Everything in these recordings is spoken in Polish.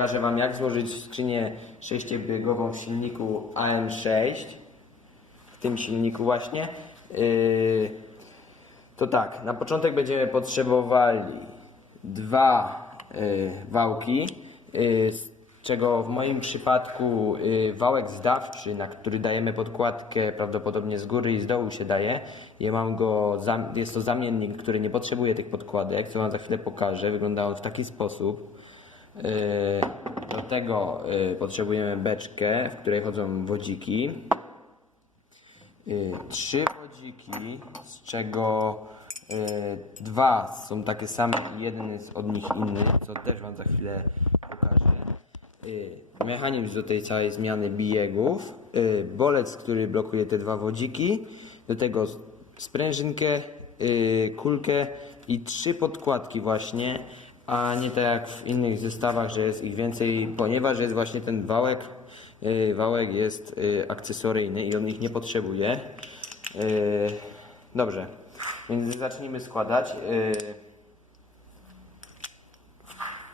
pokażę Wam jak złożyć skrzynię sześciobiegową w silniku AM6. W tym silniku właśnie. Yy, to tak, na początek będziemy potrzebowali dwa y, wałki, y, z czego w moim przypadku wałek zdawczy, na który dajemy podkładkę prawdopodobnie z góry i z dołu się daje. Ja mam go, jest to zamiennik, który nie potrzebuje tych podkładek, co Wam za chwilę pokażę. Wygląda on w taki sposób. Y, Do tego y, potrzebujemy beczkę, w której chodzą wodziki. Y, trzy wodziki, z czego dwa są takie same i jeden jest od nich inny, co też Wam za chwilę pokażę. Mechanizm do tej całej zmiany biegów, bolec, który blokuje te dwa wodziki, do tego sprężynkę, kulkę i trzy podkładki właśnie, a nie tak jak w innych zestawach, że jest ich więcej, ponieważ jest właśnie ten wałek Yy, Wałek jest yy, akcesoryjny i on ich nie potrzebuje. Yy, Dobrze, więc zacznijmy składać.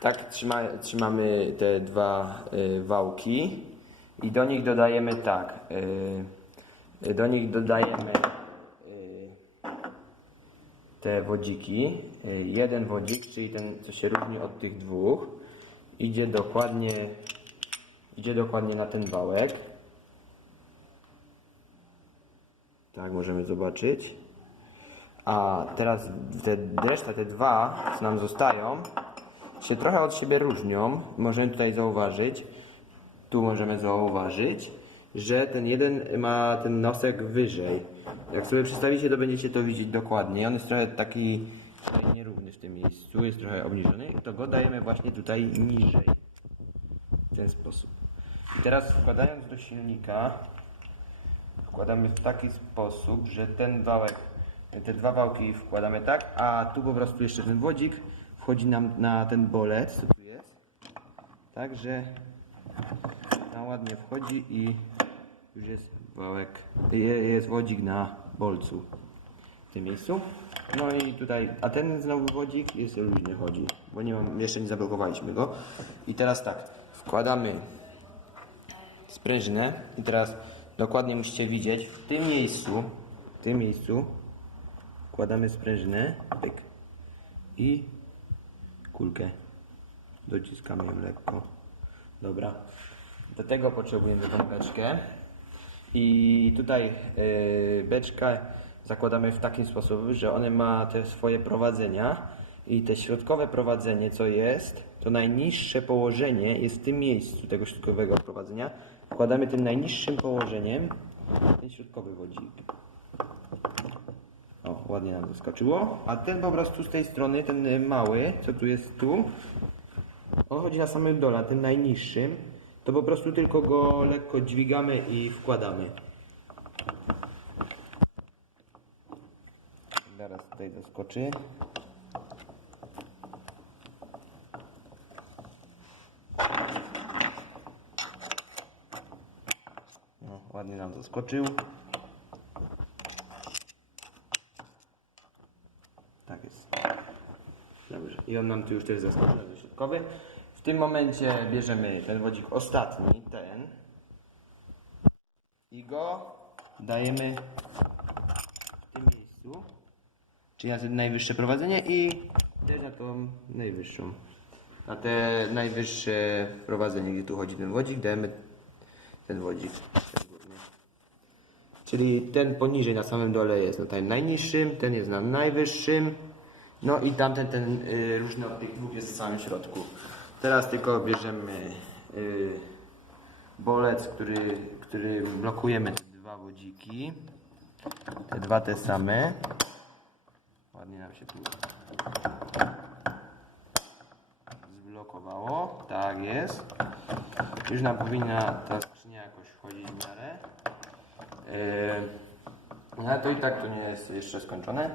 Tak, trzyma, trzymamy te dwa wałki i do nich dodajemy tak. Do nich dodajemy te wodziki. Yy, Jeden wodzik, czyli ten, co się różni od tych dwóch, idzie dokładnie Idzie dokładnie na ten wałek. Tak, możemy zobaczyć. A teraz te reszta, te dwa, co nam zostają, się trochę od siebie różnią. Możemy tutaj zauważyć, tu możemy zauważyć, że ten jeden ma ten nosek wyżej. Jak sobie przedstawicie, to będziecie to widzieć dokładnie. On jest trochę taki nierówny w tym miejscu, jest trochę obniżony to go dajemy właśnie tutaj niżej. W ten sposób. I teraz wkładając do silnika, wkładamy w taki sposób, że ten wałek, te dwa wałki wkładamy tak, a tu po prostu jeszcze ten wodzik wchodzi nam na ten bolec, co tu jest. Także ładnie wchodzi i już jest wałek, je- jest wodzik na bolcu w tym miejscu. No i tutaj, a ten znowu wodzik jest luźny chodzi, bo nie mam, jeszcze nie zablokowaliśmy go. I teraz tak, wkładamy sprężynę i teraz dokładnie musicie widzieć w tym miejscu, w tym miejscu wkładamy sprężynę, pyk i kulkę. Dociskamy ją lekko. Dobra. Do tego potrzebujemy tą beczkę. I tutaj yy, beczkę zakładamy w taki sposób, że one ma te swoje prowadzenia i te środkowe prowadzenie, co jest, to najniższe położenie jest w tym miejscu tego środkowego prowadzenia. Wkładamy tym najniższym położeniem ten środkowy wodzik. O, ładnie nam wyskoczyło. A ten po prostu z tej strony, ten mały, co tu jest tu, on chodzi na samym dole, tym najniższym. To po prostu tylko go lekko dźwigamy i wkładamy. Zaraz tutaj zaskoczy. No, ładnie nam zaskoczył. Tak jest. Dobrze. I on nam tu już też zaskoczył środkowy. Tym momencie bierzemy ten wodzik ostatni, ten. I go dajemy w tym miejscu. Czyli na to najwyższe prowadzenie i też na tą najwyższą. Na te najwyższe prowadzenie, gdzie tu chodzi ten wodzik, dajemy ten wodzik. Czyli ten poniżej na samym dole jest na tym najniższym, ten jest na najwyższym. No i tamten, ten y, różny od tych dwóch jest w samym środku. Teraz tylko bierzemy y, bolec, który, który blokujemy te dwa wodziki. Te dwa te same. Ładnie nam się tu zblokowało. Tak jest. Już nam powinna ta skrzynia jakoś wchodzić w miarę. Yy, no to i tak to nie jest jeszcze skończone.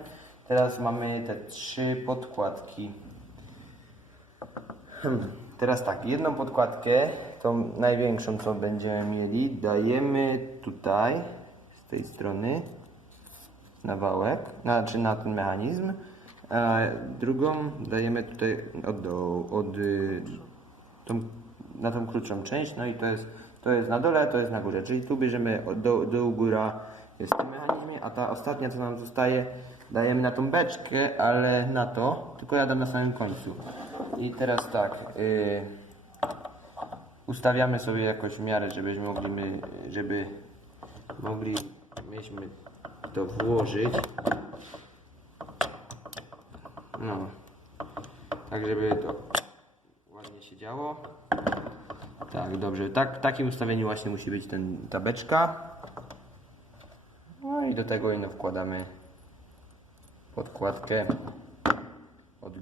Teraz mamy te trzy podkładki. Hmm. Teraz tak, jedną podkładkę, tą największą co będziemy mieli, dajemy tutaj, z tej strony, na wałek, znaczy na ten mechanizm. A drugą dajemy tutaj od dołu, od y, tą na tą krótszą część, no i to jest, to jest na dole, to jest na górze, czyli tu bierzemy od- do, dół, góra jest w tym mechanizmie, a ta ostatnia, co nam zostaje, dajemy na tą beczkę, ale na to, tylko ja dam na samym końcu. I teraz tak, yy, ustawiamy sobie jakoś w miarę, żebyśmy mogli, my, żeby mogli myśmy to włożyć. No, tak żeby to ładnie się działo. Tak, dobrze. Tak, w takim ustawieniu właśnie musi być ten, ta beczka. No i do tego ino wkładamy podkładkę od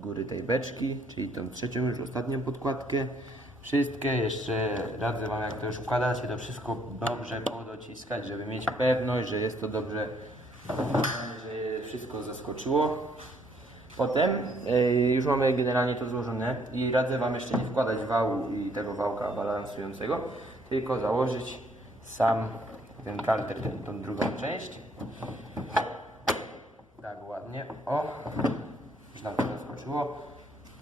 góry tej beczki, czyli tą trzecią już ostatnią podkładkę. Wszystkie jeszcze radzę Wam jak to już wkładacie, to wszystko dobrze podociskać, żeby mieć pewność, że jest to dobrze, że wszystko zaskoczyło. Potem y, już mamy generalnie to złożone i radzę Wam jeszcze nie wkładać wału i tego wałka balansującego, tylko założyć sam ten karter, tą drugą część. Tak ładnie. O, zaskoczyło.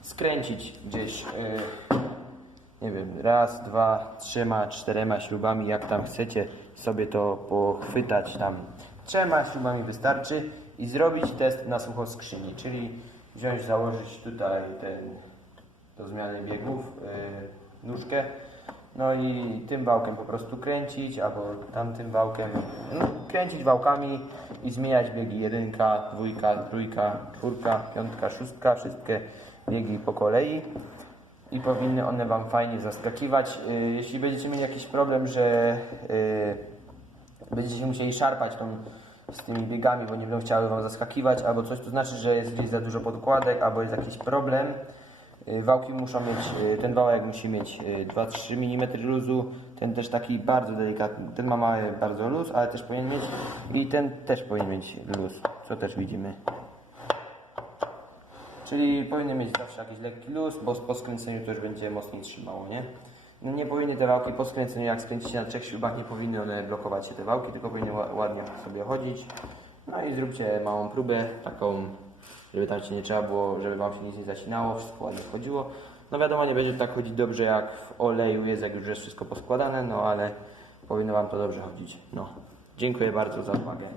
Skręcić gdzieś, y, nie wiem, raz, dwa, trzema, czterema śrubami, jak tam chcecie sobie to pochwytać tam. Trzema śrubami wystarczy i zrobić test na sucho skrzyni, czyli wziąć, założyć tutaj ten, do zmiany biegów, y, nóżkę, no i tym wałkiem po prostu kręcić, albo tamtym wałkiem, no, kręcić wałkami i zmieniać biegi jedynka, dwójka, trójka, czwórka, piątka, szóstka, wszystkie biegi po kolei i powinny one Wam fajnie zaskakiwać. Y, Jeśli będziecie mieli jakiś problem, że y, będziecie musieli szarpać tą, z tymi biegami, bo nie będą chciały Wam zaskakiwać, albo coś, to znaczy, że jest gdzieś za dużo podkładek, albo jest jakiś problem. Y, Wałki muszą mieć, y, ten wałek musi mieć y, 2-3 mm luzu, ten też taki bardzo delikatny, ten ma mały bardzo luz, ale też powinien mieć i ten też powinien mieć luz, co też widzimy. Czyli powinien mieć zawsze jakiś lekki luz, bo po skręceniu to już będzie mocniej trzymało, nie? No nie powinny te wałki po skręceniu, jak skręcicie na trzech śrubach, nie powinny one blokować się te wałki, tylko powinny ła- ładnie sobie chodzić. No i zróbcie małą próbę, taką, żeby tam się nie trzeba było, żeby wam się nic nie zasinało, wszystko ładnie wchodziło. No wiadomo, nie będzie tak chodzić dobrze jak w oleju jest, jak już jest wszystko poskładane, no ale powinno wam to dobrze chodzić. No, dziękuję bardzo za uwagę.